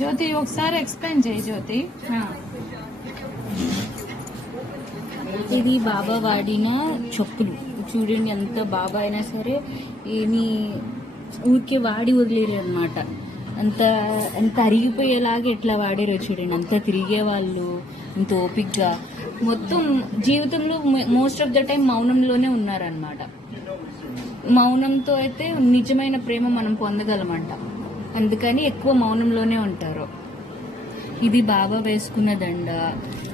జ్యోతి ఒకసారి ఎక్స్ప్లెయిన్ చేయి జ్యోతి. ఇది బాబా వాడిన చెప్పులు చూడండి. ఎంత బాబా అయినా సరే ఏమి ఊరికే వాడి వదిలేరు అనమాట. అంత అరిగిపోయేలాగా ఎట్లా వాడారో చూడండి. అంత తిరిగే వాళ్ళు, అంత ఓపిక్గా మొత్తం జీవితంలో మోస్ట్ ఆఫ్ ద టైం మౌనంలోనే ఉన్నారనమాట. మౌనంతో అయితే నిజమైన ప్రేమ మనం పొందగలమంట. అందుకని ఎక్కువ మౌనంలోనే ఉంటారు. ఇది బాబా వేసుకున్న దండ,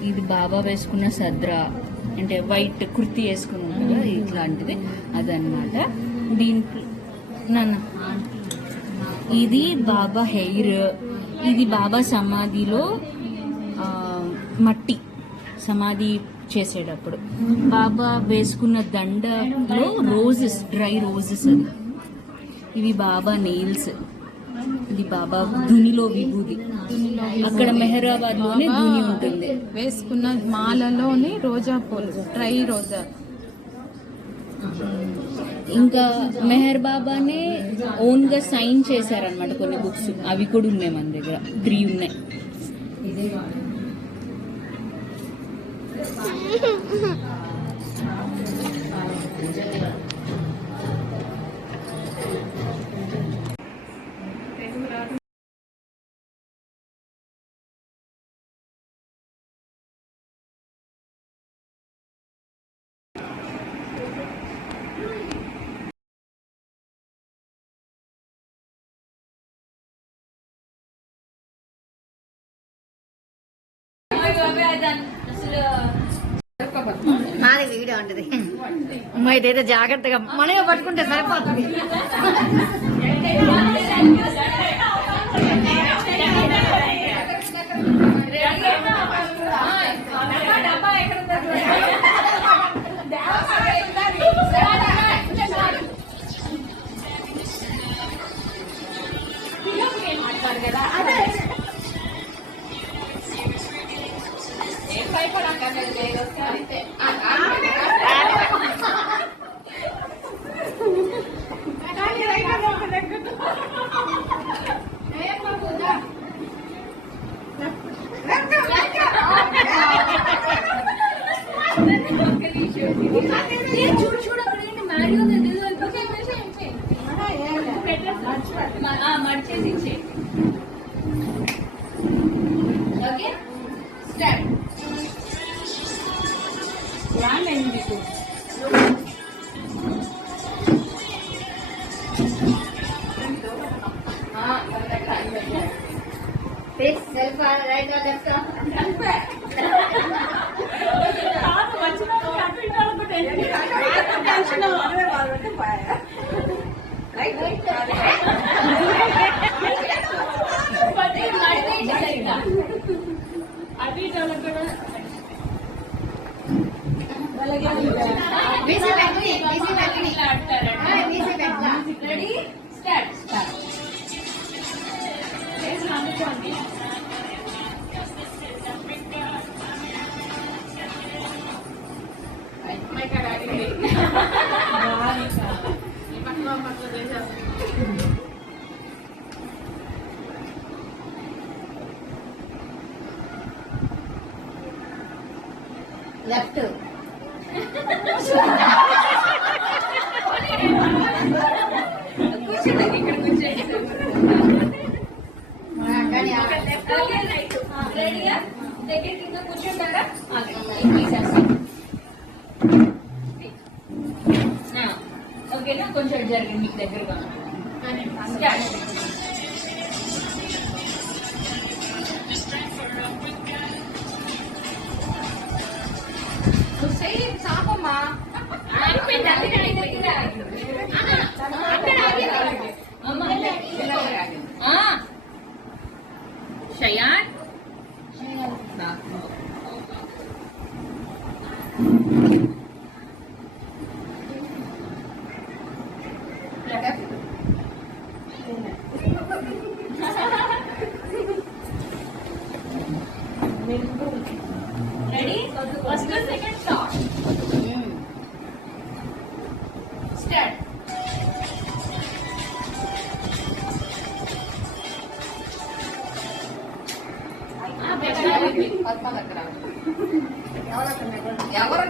ఇది బాబా వేసుకున్న సద్ర, అంటే వైట్ కుర్తి వేసుకుని ఉంటుంది ఇట్లాంటిది, అదనమాట. దీంట్లో ఇది బాబా హెయిర్, ఇది బాబా సమాధిలో మట్టి సమాధి చేసేటప్పుడు బాబా వేసుకున్న దండలో రోజెస్, డ్రై రోజెస్. అది ఇవి బాబా నెయిల్స్, ఇది బాబా దునిలో విభూది. అక్కడ మెహరాబాద్ లోనే దుని ఉంటుంది. వేసుకున్న మాలలోని రోజా పూలు, డ్రై రోజా. ఇంకా మెహర్ బాబానే ఓన్ గా సైన్ చేశారనమాట కొన్ని బుక్స్. అవి కూడా ఉన్నాయి మన దగ్గర, 3 ఉన్నాయి. నాది వీడియో ఉంటుంది అమ్మా. ఇదైతే జాగ్రత్తగా మనమే పట్టుకుంటే సరిపోతుంది. మర్చేసి okay start. Self right left ready start. Left కూర్చోండి, ఇక్కడ కూర్చోండి. రెడీయా? దగ్గర కింద కూర్చుంటారా? ఓకేనా? కొంచెం జరిగింది మీకు దగ్గరగా. చాపమ్మా శయాన్ ready? First second shot start. ఎవరు